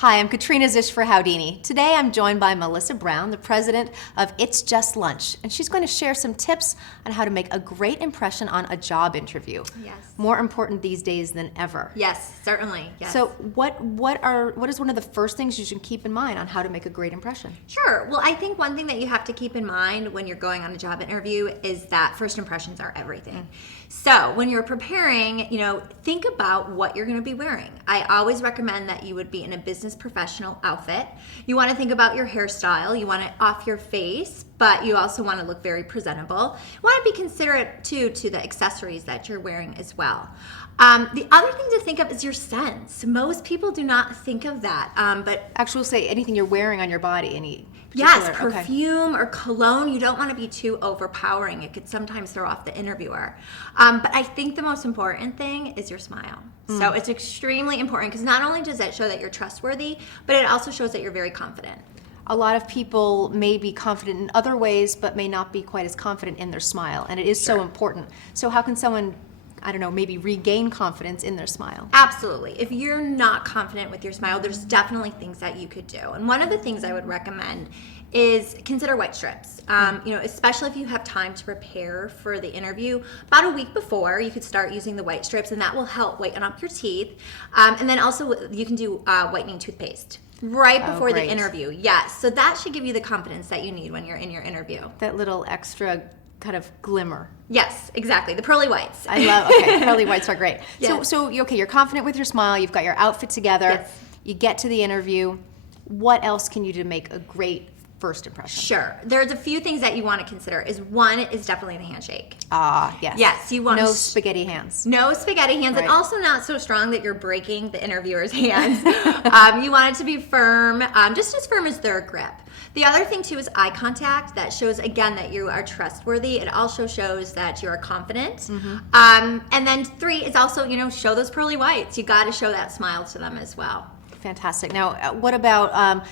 Hi, I'm Katrina Zish for Howdini. Today I'm joined by Melissa Brown, the president of It's Just Lunch, and she's going to share some tips on how to make a great impression on a job interview. Yes. More important these days than ever. Yes, certainly. Yes. So what is one of the first things you should keep in mind on how to make a great impression? Sure. Well, I think one thing that you have to keep in mind when you're going on a job interview is that first impressions are everything. So when you're preparing, think about what you're going to be wearing. I always recommend that you would be in a business professional outfit. You want to think about your hairstyle. You want it off your face, but you also want to look very presentable. You want to be considerate too to the accessories that you're wearing as well. The other thing to think of is your scents. Most people do not think of that, but Actually, we'll say anything you're wearing on your body, any yes, particular- okay. perfume or cologne, you don't want to be too overpowering. It could sometimes throw off the interviewer. But I think the most important thing is your smile. So it's extremely important because not only does that show that you're trustworthy, but it also shows that you're very confident. A lot of people may be confident in other ways, but may not be quite as confident in their smile, and it is so important. So how can someone, maybe regain confidence in their smile? Absolutely. If you're not confident with your smile, there's definitely things that you could do. And one of the things I would recommend is consider white strips. Especially if you have time to prepare for the interview. About a week before, you could start using the white strips, and that will help whiten up your teeth. And then also you can do whitening toothpaste right before the interview. Yes. So that should give you the confidence that you need when you're in your interview. That little extra kind of glimmer. Yes, exactly. The pearly whites. Pearly whites are great. Yes. So you're confident with your smile, you've got your outfit together, Yes. You get to the interview. What else can you do to make a great first impression? Sure. There's a few things that you want to consider. One is definitely the handshake. Yes. Yes, you want no spaghetti hands. No spaghetti hands, and Right. also not so strong that you're breaking the interviewer's hands. You want it to be firm, just as firm as their grip. The other thing too is eye contact. That shows again that you are trustworthy. It also shows that you are confident. And then 3 is also show those pearly whites. You got to show that smile to them as well. Fantastic. Now, what about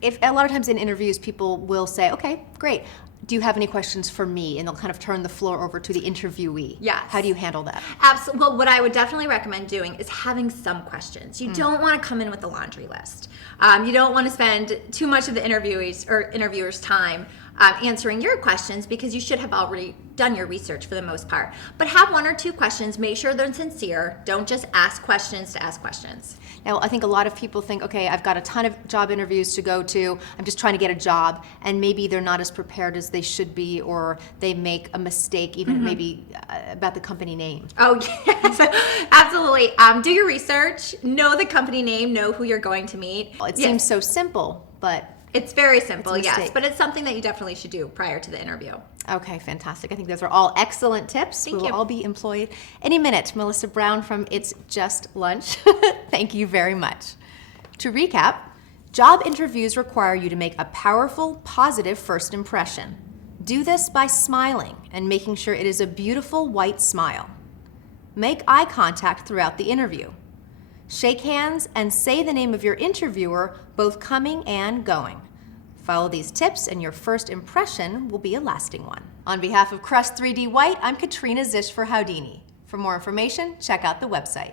if a lot of times in interviews people will say, okay, great, do you have any questions for me? And they'll kind of turn the floor over to the interviewee. Yes. How do you handle that? Absolutely. Well, what I would definitely recommend doing is having some questions. You don't want to come in with a laundry list. You don't want to spend too much of the interviewer's time answering your questions because you should have already done your research for the most part. But have 1 or 2 questions. Make sure they're sincere. Don't just ask questions to ask questions. Now, I think a lot of people think, okay, I've got a ton of job interviews to go to. I'm just trying to get a job, and maybe they're not as prepared as they should be, or they make a mistake, even maybe about the company name. Oh, yes, absolutely. Do your research. Know the company name. Know who you're going to meet. It seems so simple, but it's very simple, it's a yes, mistake. but it's something that you definitely should do prior to the interview. okay, fantastic. I think those are all excellent tips. Thank We will you. all be employed any minute. Melissa Brown from It's Just Lunch. Thank you very much. To recap, job interviews require you to make a powerful, positive first impression. Do this by smiling and making sure it is a beautiful white smile. Make eye contact throughout the interview. Shake hands and say the name of your interviewer, both coming and going. Follow these tips and your first impression will be a lasting one. On behalf of Crust 3D White, I'm Katrina Zish for Howdini. For more information, check out the website.